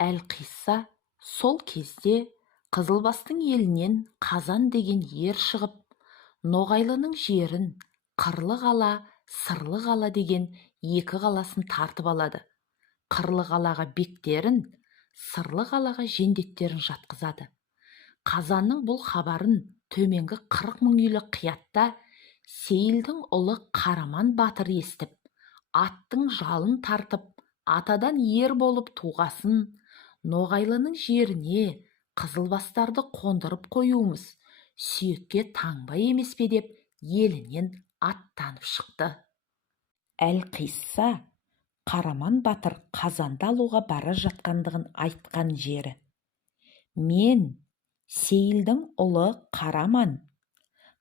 Әлқисса сол кезде Қызылбастың елінен Қазан деген ер шығып, Ноғайлының жерін Қырлы қала, Сырлы қала деген екі қаласын тартып алады. Қырлы қалаға бектерін, Сырлы қалаға жендеттерін жатқызады. Қазанның бұл хабарын төменгі 40 мың үйлі қиятта Сейілдің ұлы Қараман батыр естіп, аттың жалын тартып, атадан ер болып туғасын, Ноғайлының жеріне Қызылбастарды қондырып қоюымыз сүйекке таңба емес пе деп елінен аттанып шықты. Әлқисса Қараман батыр Қазанды алуға бара жатқандығын айтқан жері. Мен Сейілдің ұлы Қараман,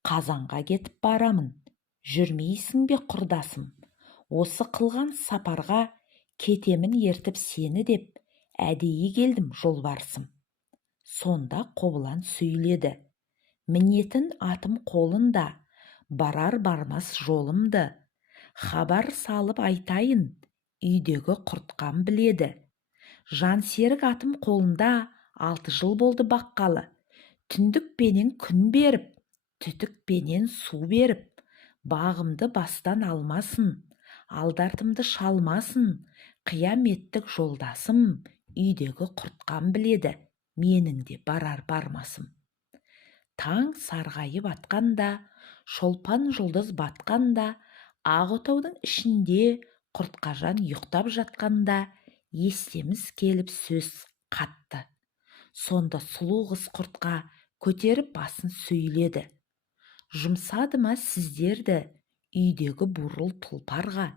Қазанға кетіп барамын, жүрмейсің бе құрдасым? Осы қылған сапарға кетемін ертіп сені деп, әдейі келдім жолбарысым. Сонда Қобылан сөйледі: мінетін атым қолында, барар бармас жолымды хабар салып айтайын, үйдегі құртқан біледі. Жансерік атым қолында 6 жыл болды баққалы, түндікпенен күн беріп, түтікпенен су беріп, бағымды бастан алмасын, алдартымды шалмасын, қияметтік жолдасым үйдегі құртқан біледі, менің де барар бармасым. Таң сарғайып атқанда, шолпан жұлдыз батқанда, ақ отаудың ішінде Құртқажан ұйықтап жатқанда, естеміз келіп сөз қатты. Сонда сұлу қыз құртқа көтеріп басын сөйледі: жұмсады ма сіздерді үйдегі бурыл тұлпарға?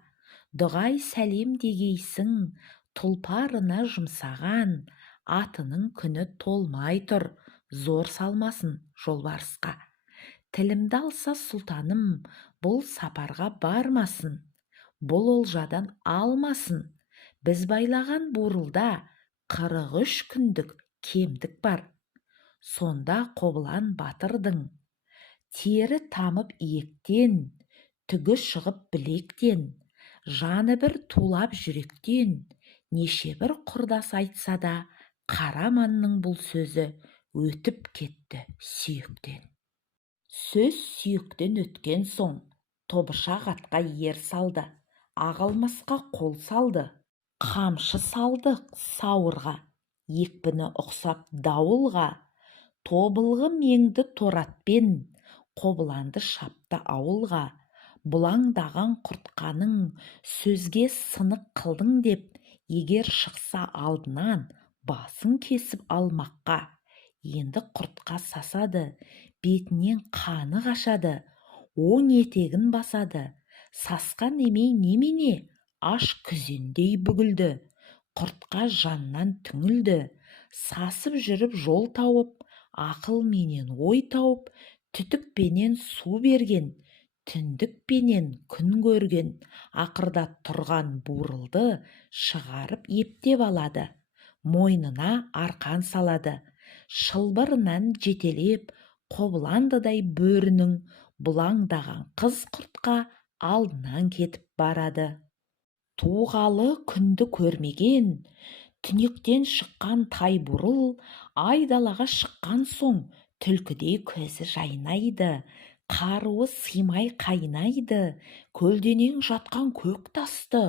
Дұғай сәлем дегейсің, тұлпарына жұмсаған, атының күні толмай тұр, зор салмасын жолбарысқа. Тілімді алса сұлтаным, бұл сапарға бармасын, бұл олжадан алмасын. Біз байлаған бурылда 43 күндік кемдік бар. Сонда Қобылан батырдың тері тамып иектен, түгі шығып білектен, жаны бір тулап жүректен, неше бір құрдас айтса да, Қараманның бұл сөзі өтіп кетті сүйектен. Сөз сүйектен өткен соң, тобышақ атқа ер салды, ақ алмасқа қол салды, қамшы салды сауырға, екпіні ұқсап дауылға, тобылғы меңді торатпен, Қобыланды шапты ауылға. Бұлаңдаған құртқаның сөзге сынық қылдың деп, егер шықса алдынан басын кесіп алмаққа. Енді құртқа сасады, бетінен қаны қашады, оң етегін басады. Сасқан емей немене, аш күзендей бүгілді. Құртқа жаннан түңілді, сасып жүріп жол тауып, ақыл менен ой тауып, түтікпенен су берген, түндікпенен күн көрген, ақырда тұрған бурылды шығарып ептеп алады, мойнына арқан салады, шылбырынан жетелеп, Қобыландыдай бөрінің бұлаңдаған қыз құртқа алдынан кетіп барады. Туғалы күнді көрмеген, түнектен шыққан тай бурыл айдалаға шыққан соң түлкідей көзі жайнайды, қаруы сыймай қайнайды, көлденең жатқан көк тасты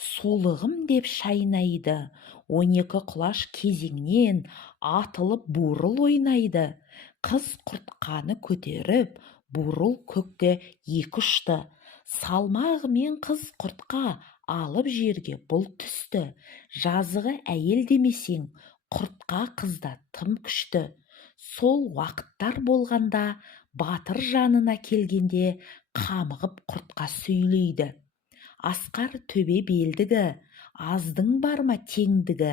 сулығым деп шайнайды. 12 құлаш кезеңнен атылып бурыл ойнайды. Қыз құртқаны көтеріп, бурыл көкте екі ұшты. Салмағымен қыз құртқа алып жерге бұл түсті. Жазығы әйел демесең, құртқа қызда тым күшті. Сол уақыттар болғанда, батыр жанына келгенде қамығып құртқа сөйлейді: асқар төбе белдігі, аздың бар ма теңдігі,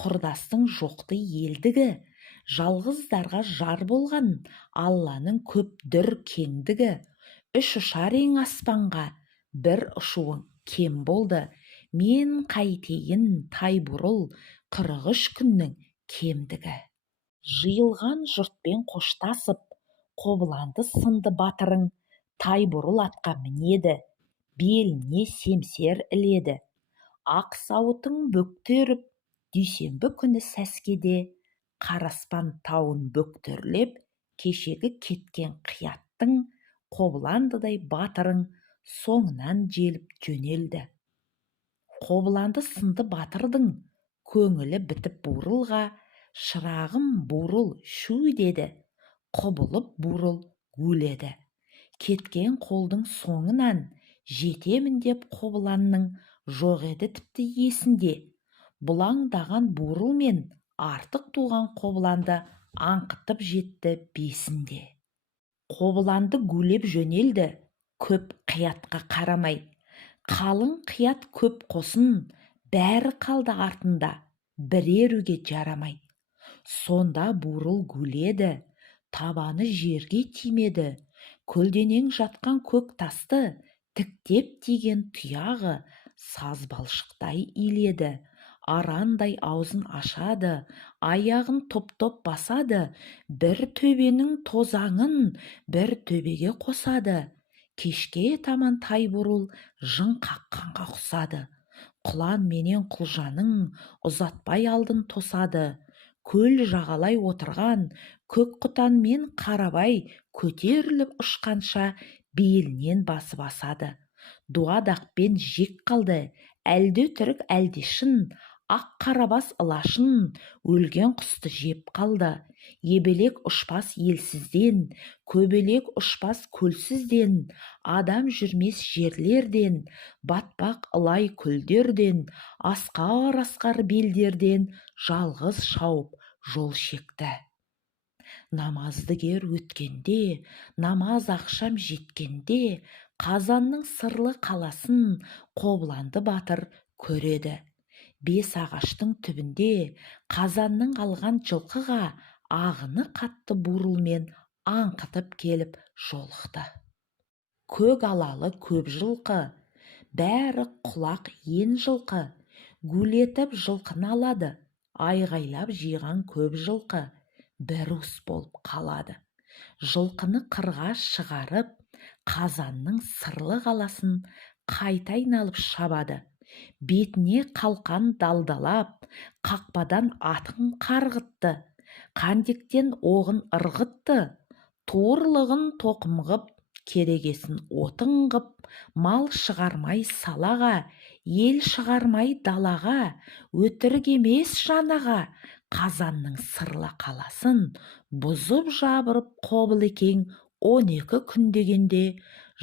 құрдастың жоқты елдігі, жалғыздарға жар болған Алланың көп дүр кеңдігі. Үш ұшар ең аспанға, бір ұшуың кем болды. Мен қайтейін тай бурыл, 43 күннің кемдігі. Жиылған жұртпен қоштасып, Қобыланды сынды батырың тай бурыл атқа мінеді, беліне семсер іледі. Ақ сауытың бөктеріп, Дүйсенбі күні сәскеде Қараспан тауын бөктерлеп, кешегі кеткен қияттың Қобыландыдай батырың соңынан желіп жөнелді. Қобыланды сынды батырдың көңілі бітіп бурылға, шырағым бурыл шу деді, құбылып бурыл гуледі. Кеткен қолдың соңынан жетемін деп Қобыланның жоқ еді тіпті есінде. Бұлаңдаған бурыл мен артық туған Қобыланды аңқытып жетті бесінде. Қобыланды гулеп жөнелді, көп қиятқа қарамай. Қалың қият көп қосын, бәрі қалды артында, біреруге жарамай. Сонда бурыл гуледі, табаны жерге тимеді, көлденең жатқан көк тасты тіктеп тиген тұяғы сазбалшықтай иледі. Арандай аузын ашады, аяғын топ-топ басады, бір төбенің тозаңын бір төбеге қосады. Кешке таман тайбурыл жын қаққанға ұқсады. Құлан менен құлжаның ұзатпай алдын тосады. Көл жағалай отырған көк құтан мен қарабай көтеріліп ұшқанша белінен басып асады. Дуадақпен жек қалды, әлде түрік әлде шын, ақ қарабас ылашын өлген құсты жеп қалды. Ебелек ұшпас елсізден, көбелек ұшпас көлсізден, адам жүрмес жерлерден, батпақ ылай көлдерден, асқар белдерден жалғыз шауып жол шекті. Намаздыгер өткенде, намаз ақшам жеткенде, Қазанның сырлы қаласын Қобыланды батыр көреді. Бес ағаштың түбінде Қазанның алған жылқыға ағыны қатты бурылмен аңқытып келіп жолықты. Көк алалы көп жылқы, бәрі құлақ ен жылқы, гулетіп жылқыны алады, айғайлап жиған көп жылқы бір уыс болып қалады. Жылқыны қырға шығарып, Қазанның сырлы қаласын қайта айналып шабады. Бетіне қалқан далдалап, қақпадан атын қарғытты, қандектен оғын ырғытты, туырлығын тоқым ғып, керегесін отын ғып, мал шығармай салаға, ел шығармай далаға, өтірік емес жанаға, Қазанның сырлы қаласын бұзып жабырып Қобылекең 12 күн дегенде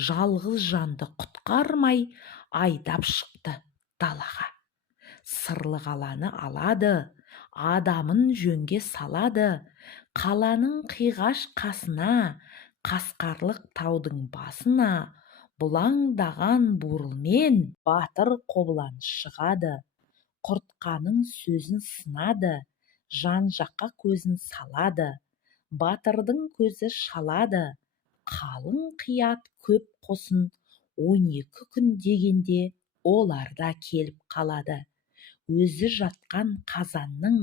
жалғыз жанды құтқармай айдап шықты далаға. Сырлы қаланы алады, адамын жөнге салады, қаланың қиғаш қасына, қасқарлық таудың басына, бұлаңдаған бурылмен батыр Қобылан шығады. Құртқаның сөзін сынады, жан жаққа көзін салады, батырдың көзі шалады. Қалың қият көп қосын 12 күн дегенде оларда келіп қалады. Өзі жатқан Қазанның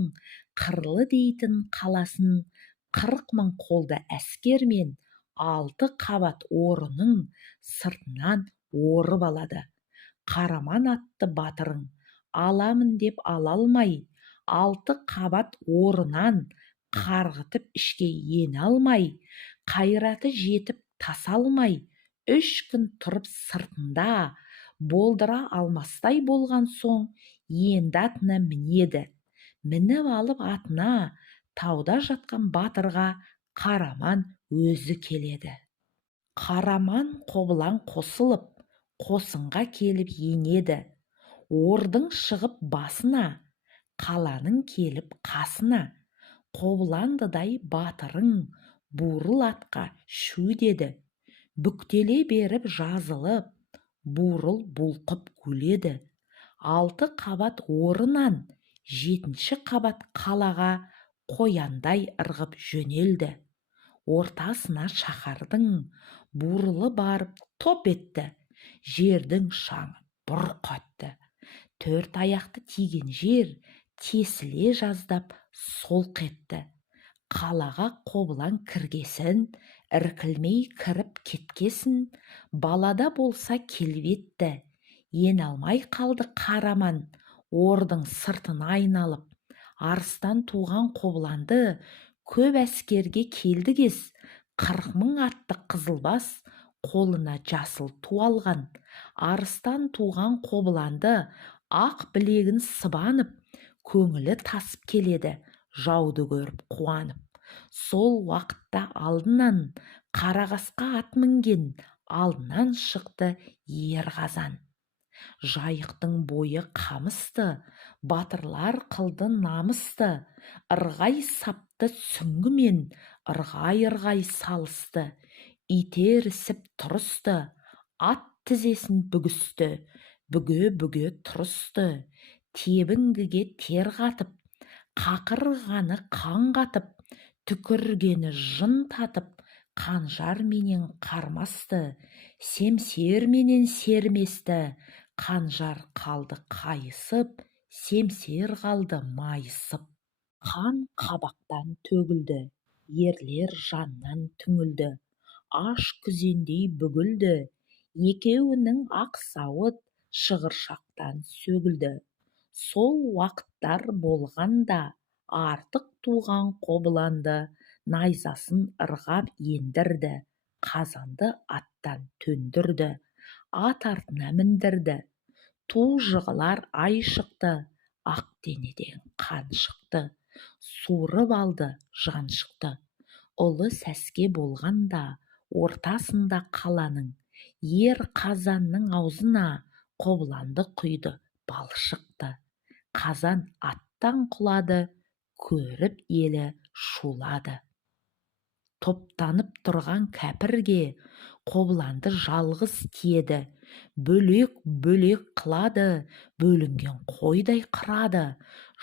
қырлы дейтін қаласын 40 мың қолды әскермен 6 қабат орының сыртынан орып алады. Қараман атты батырың аламын деп ала алмай, 6 қабат орынан қарғытып ішке ене алмай, қайраты жетіп тасалмай, 3 күн тұрып сыртында болдыра алмастай болған соң, енді атына мінеді. Мініп алып атына тауда жатқан батырға Қараман өзі келеді. Қараман Қобылан қосылып, қосынға келіп енеді. Ордың шығып басына, қаланың келіп қасына, Қобыландыдай батырың бурыл атқа шу деді. Бүктеле беріп жазылып, бурыл бұлқып гуледі. 6 қабат орынан 7 қабат қалаға қояндай ырғып жөнелді. Ортасына шаһардың бурылы барып топ етті. Жердің шаңы бұрқ етті. 4 аяқты тиген жер тесіле жаздап солқ етті. Қалаға Қобылан кіргесін, іркілмей кіріп кеткесін, балада болса келбетті. Ен алмай қалды Қараман, ордың сыртын айналып, арыстан туған қобыланды көп әскерге келді кез, 40.000 атты қызылбас қолына жасыл ту алған. Арыстан туған қобыланды ақ білегін сыбанып, көңілі тасып келеді, жауды көріп қуанып. Сол уақытта алдынан қарақасқа ат мінген, алдынан шықты Ерғазан. Жайықтың бойы қамысты, батырлар қылды намысты, ырғай сапты сүңгімен, ырғай-ырғай салысты. Итерісіп тұрысты, ат тізесін бүгісті, бүге-бүге тұрысты. Тебінгіге тер қатып, қақырғаны қан қатып, түкіргені жын татып, қанжар менен қармасты, семсер менен серместі. Қанжар қалды қайысып, семсер қалды майысып. Қан қабақтан төгілді, ерлер жаннан түңілді, аш күзендей бүгілді, екеуінің ақ сауыт шығыршақтан сөгілді. Сол уақыттар болғанда артық туған қобыланды найзасын ырғап ендірді, қазанды аттан төндірді, ат артына міндірді. Ту жығылар ай шықты, ақ денеден қан шықты, суырып алды жан шықты. Ұлы сәске болғанда ортасында қаланың, Ерқазанның аузына қобыланды құйды бал шықты. Қазан аттан құлады, көріп елі шулады. Топтанып тұрған кәпірге қобыланды жалғыз тиеді, бөлек-бөлек қылады, бөлінген қойдай қырады.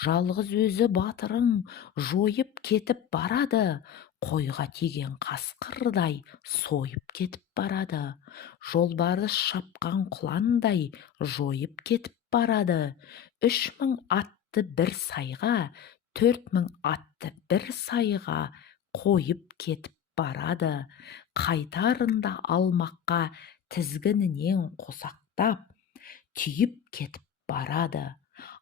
Жалғыз өзі батырың жойып кетіп барады, қойға тиген қасқырдай сойып кетіп барады. Жолбарыс шапқан құландай жойып кетіп барады. 3000 атты бір сайға, 4000 атты бір сайға қойып кетіп барады. Қайтарында алмаққа тізгінінен қосақтап, түйіп кетіп барады.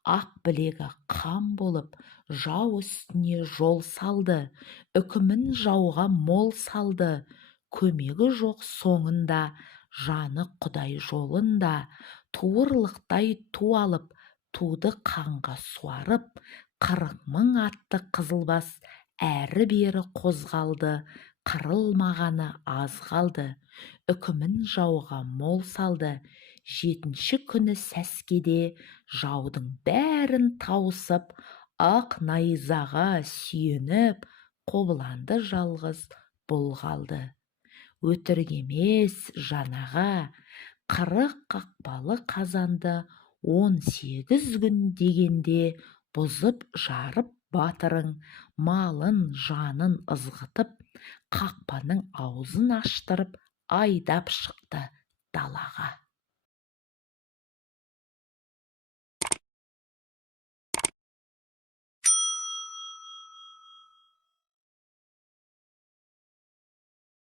Ақ білегі қан болып, жау үстіне жол салды, үкімін жауға мол салды. Көмегі жоқ соңында, жаны құдай жолында. Туырлықтай ту алып, туды қанға суарып, 40.000 атты қызылбас әрі-бері қозғалды, қырылмағаны аз қалды. Үкімін жауға мол салды. 7-ші күні сәскеде жаудың бәрін тауысып, ақ найзаға сүйеніп, қобыланды жалғыз бұл қалды. Өтірік емес жанаға, 40 қақпалы қазанды 18 күн дегенде бұзып жарып батырың, малын жанын ызғытып, қақпаның аузын аштырып айдап шықты далаға.